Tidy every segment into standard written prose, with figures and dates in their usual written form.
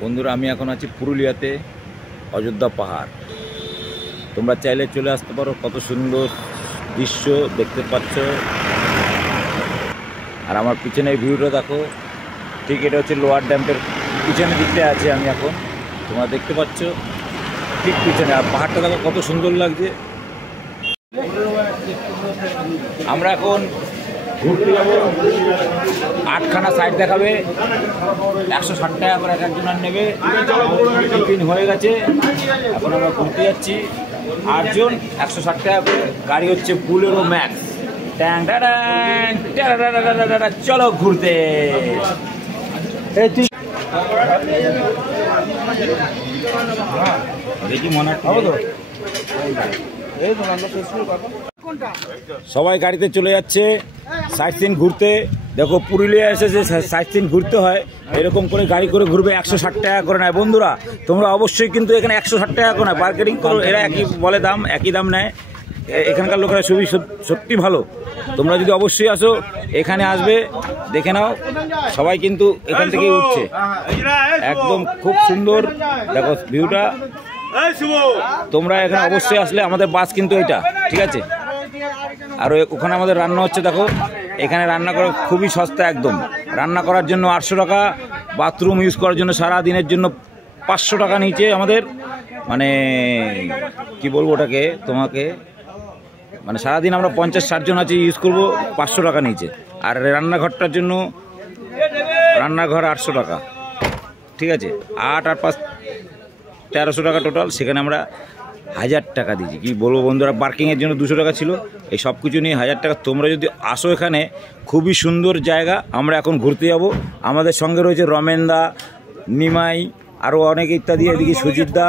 বন্ধুরা আমি এখন আছি পুরুলিয়াতে অযোধ্যা পাহাড়। তোমরা চাইলে চলে আসতে পারো, কত সুন্দর দৃশ্য দেখতে পাচ্ছ। আর আমার পিছনে এই ভিউটা দেখো, ঠিক এটা হচ্ছে লোয়ার ড্যামের পিছনে দিকতে আছে আমি এখন, তোমরা দেখতে পাচ্ছ ঠিক পিছনে। আর পাহাড়টা দেখো কত সুন্দর লাগছে। আমরা এখন ঘুরতে যাবো, 8খানা সাইড দেখাবে, 160 টাকা করে এক একজনের নেবে। টিফিন হয়ে গেছে, এখন আমরা ঘুরতে যাচ্ছি 8 জন, 160 টাকা করে। গাড়ি হচ্ছে বুলেরো ম্যাক্স। ট্যাং ট্যাং, চলো ঘুরতে। দেখি মনে হবে তো। সবাই গাড়িতে চলে যাচ্ছে সাইট সিন ঘুরতে। দেখো পুরুলিয়া এসেছে, সাইট সিন ঘুরতে হয় এরকম করে গাড়ি করে ঘুরবে। 160 টাকা করে নেয়। বন্ধুরা তোমরা অবশ্যই কিন্তু এখানে 160 টাকা করে নেয়, মার্কেটিং করো। এরা একই বলে দাম, একই দাম নেয়। এখানকার লোকেরা সত্যি ভালো। তোমরা যদি অবশ্যই আসো, এখানে আসবে, দেখে নাও। সবাই কিন্তু এখান থেকেই উঠছে, একদম খুব সুন্দর। দেখো ভিউটা। তোমরা এখানে অবশ্যই আসলে, আমাদের বাস কিন্তু এটা, ঠিক আছে। আর ওখানে আমাদের রান্না হচ্ছে, দেখো এখানে রান্না করা খুবই সস্তা একদম। রান্না করার জন্য 800 টাকা, বাথরুম ইউজ করার জন্য সারা দিনের জন্য 500 টাকা নিচে আমাদের, মানে কি বলবো ওটাকে তোমাকে, মানে সারাদিন আমরা 50-60 জন আছি, ইউজ করবো 500 টাকা নিচে। আর রান্নাঘরটার জন্য রান্নাঘর 800 টাকা, ঠিক আছে। 8 আর 5 1300 টাকা টোটাল। সেখানে আমরা 1000 টাকা দিয়েছি। কি বলবো বন্ধুরা, পার্কিংয়ের জন্য 200 টাকা ছিল। এই সব কিছু নিয়ে 1000 টাকা। তোমরা যদি আসো, এখানে খুবই সুন্দর জায়গা। আমরা এখন ঘুরতে যাব। আমাদের সঙ্গে রয়েছে রমেনদা, নিমাই, আরও অনেক ইত্যাদি। এদিকে সুজিত দা।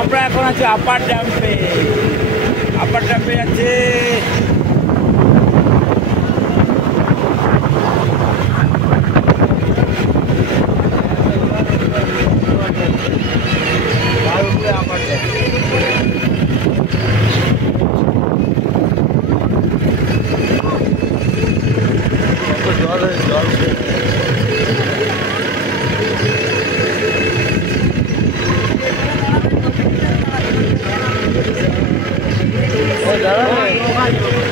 আমরা এখন আছি আপার ড্যাম্পে। আপার ড্যাম্পে আছে জল।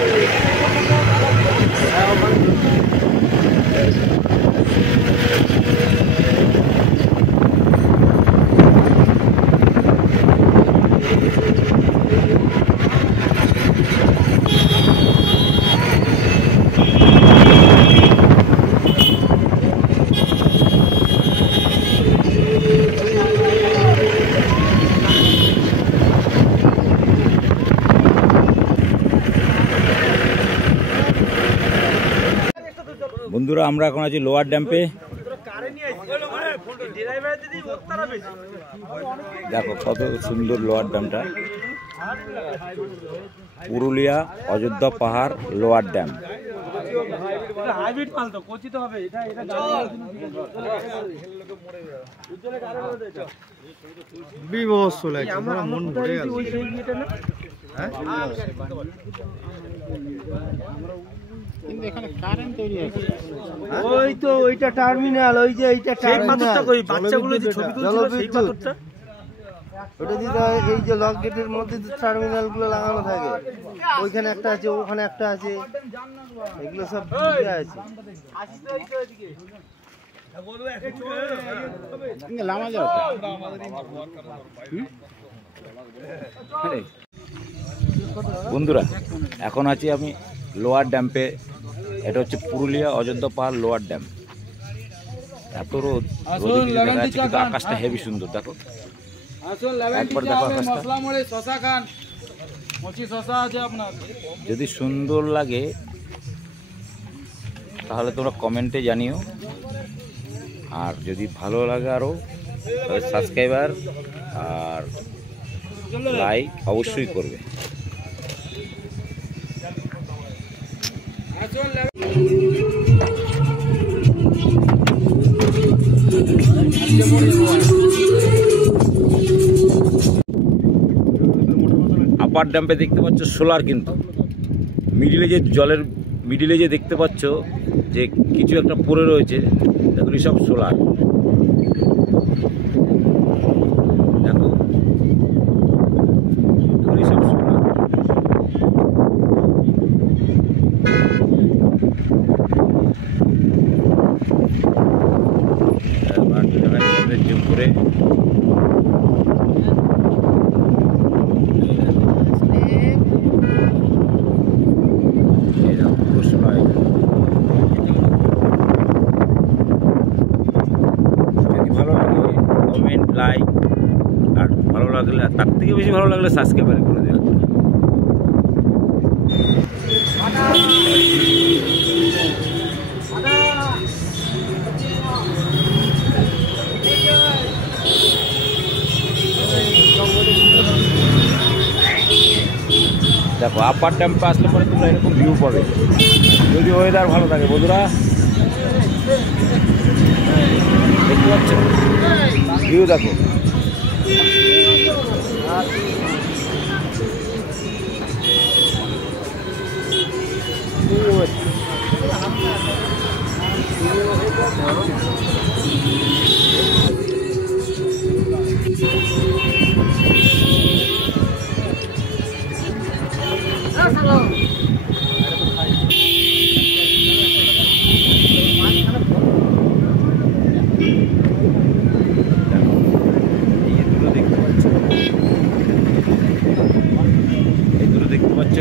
বন্ধুরা আমরা এখন আছি লোয়ার ড্যাম্পে। দেখো কত সুন্দর লোয়ার ড্যামটা, পুরুলিয়া অযোধ্যা পাহাড় লোয়ার ড্যাম। ওই তো ওইটা টার্মিনাল, ওই যে এইটা টার্মিনাল, বাচ্চাগুলো যে ছবি তুলছিল সেই পাথরটা ওটা দিতে হয়। এই যে লক গেটের মধ্যে যে টার্মিনাল গুলো লাগানো থাকে, ওইখানে একটা আছে, ওখানে একটা আছে, এগুলো সব আছে। বন্ধুরা এখন আছি আমি লোয়ার ড্যাম্পে। এটা হচ্ছে পুরুলিয়া অযোধ্যা পাহাড় লোয়ার ড্যাম। এত রোদ, কিন্তু আকাশটা হেভি সুন্দর। দেখো একবার দেখো আকাশটা। যদি সুন্দর লাগে তাহলে তোমরা কমেন্টে জানিও, আর যদি ভালো লাগে আরও তাহলে সাবস্ক্রাইবার আর লাইক অবশ্যই করবে। আপার ড্যাম্পে দেখতে পাচ্ছ সোলার, কিন্তু মিডিলে যে জলের মিডিলে যে দেখতে পাচ্ছ যে কিছু একটা পড়ে রয়েছে, এগুলি সব সোলার। দেখো এগুলি সব সোলার। জুম করে কমেন্ট লাইক, আর ভালো লাগলে, তার থেকে বেশি ভালো লাগলে সাবস্ক্রাইব করে দেওয়া। দেখো আপার ড্যাম্পে আসলে পরে তোমরা এরকম ভিউ পাবে, যদি ওয়েদার ভালো থাকে। বন্ধুরা দেখতে পাচ্ছ ভিউ, দেখো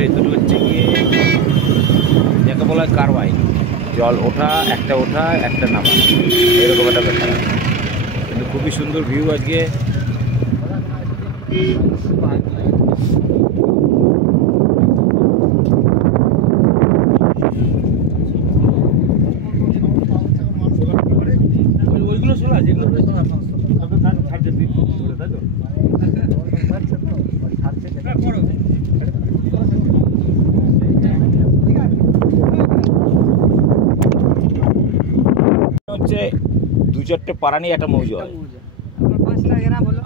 এগুলো হচ্ছে গিয়ে যাকে বলা হয় কারবাই, জল ওঠা একটা নামা, এরকম একটা ব্যাপার। কিন্তু খুবই সুন্দর ভিউ আজকে। ওইগুলো শোনা যেগুলো হচ্ছে 2-4টে পাড়া নিয়ে একটা মৌজা হয়।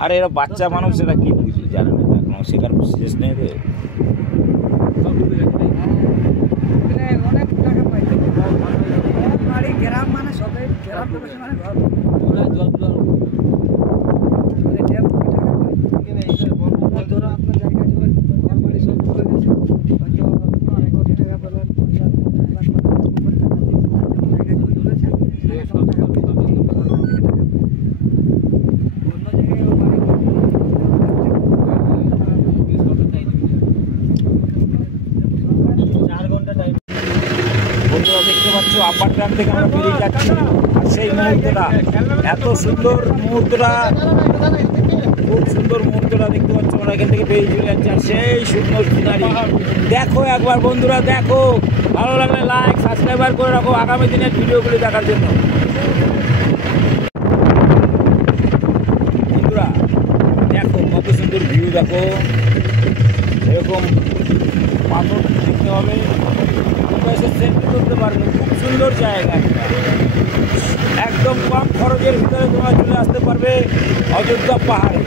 আর এরা বাচ্চা মানুষ, এরা কি বুঝবে, জানে না, এখন শেখার শেষ নেই। অনেক টাকা পাইছে গ্রাম, মানে সবাই গ্রাম মানে ঘর ধরো আপনার জায়গায় যখন ঘর বাড়ি সব হয়ে গেছে, হয়তো 2 কোটি টাকা পেলেন, 50 লাখ জায়গা জমি তুলেছেন, বন্ধুরা দেখতে পাচ্ছ আপার ড্যাম থেকে আমরা বেরিয়ে যাচ্ছি। আর সেই মুহূর্তটা, এত সুন্দর মুহূর্তটা, খুব সুন্দর মুহূর্তটা দেখতে পাচ্ছ। আমরা এখান থেকে বেরিয়ে চলে যাচ্ছি, আর সেই সুন্দর সিনারি দেখো একবার বন্ধুরা, দেখো ভালো লাগলে লাইক সাবস্ক্রাইবার করে রাখো আগামী দিনের ভিডিওগুলি দেখার জন্য। বন্ধুরা দেখো কত সুন্দর ভিউ, দেখো এরকম পাথর দেখতে হবে, এসে সেলফি করতে পারবে। খুব সুন্দর জায়গা, একদম কম খরচের ভিতরে তোমরা চলে আসতে পারবে অযোধ্যা পাহাড়ে।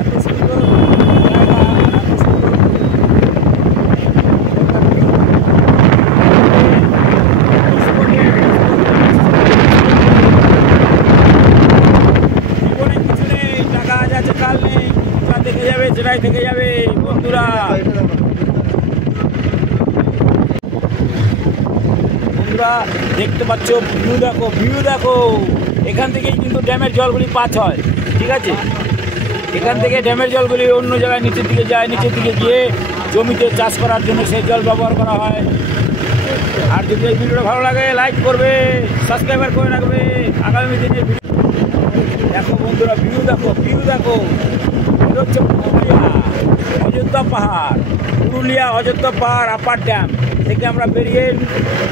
এত সুন্দর জায়গা, এত সুন্দর জীবনে কিছু নেই, টাকা আজ আছে কাল নেই, যা থেকে যাবে সেটাই থেকে যাবে বন্ধুরা। বন্ধুরা দেখতে পাচ্ছ ভিউ দেখো, ভিউ দেখো। এখান থেকেই কিন্তু ড্যামের জলগুলি পাস হয়, ঠিক আছে? এখান থেকে ড্যামের জলগুলি অন্য জায়গায় নিচের দিকে যায়, নিচের দিকে গিয়ে জমিতে চাষ করার জন্য সেই জল ব্যবহার করা হয়। আর যদি এই ভিডিওটা ভালো লাগে লাইক করবে, সাবস্ক্রাইবার করে রাখবে আগামী দিনে। দেখো বন্ধুরা ভিউ দেখো, ভিউ দেখো। এটা হচ্ছে পুরুলিয়া অযোধ্যা পাহাড়, পুরুলিয়া অযোধ্যা পাহাড় আপার ড্যাম থেকে আমরা বেরিয়ে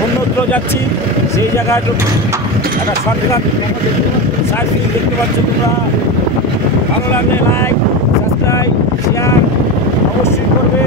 অন্যত্র যাচ্ছি। সেই জায়গায় একটা শর্টকাট সার্ফিং দেখতে পাচ্ছ তোমরা। ভালো লাগলে লাইক সাবস্ক্রাইব শেয়ার অবশ্যই করবে।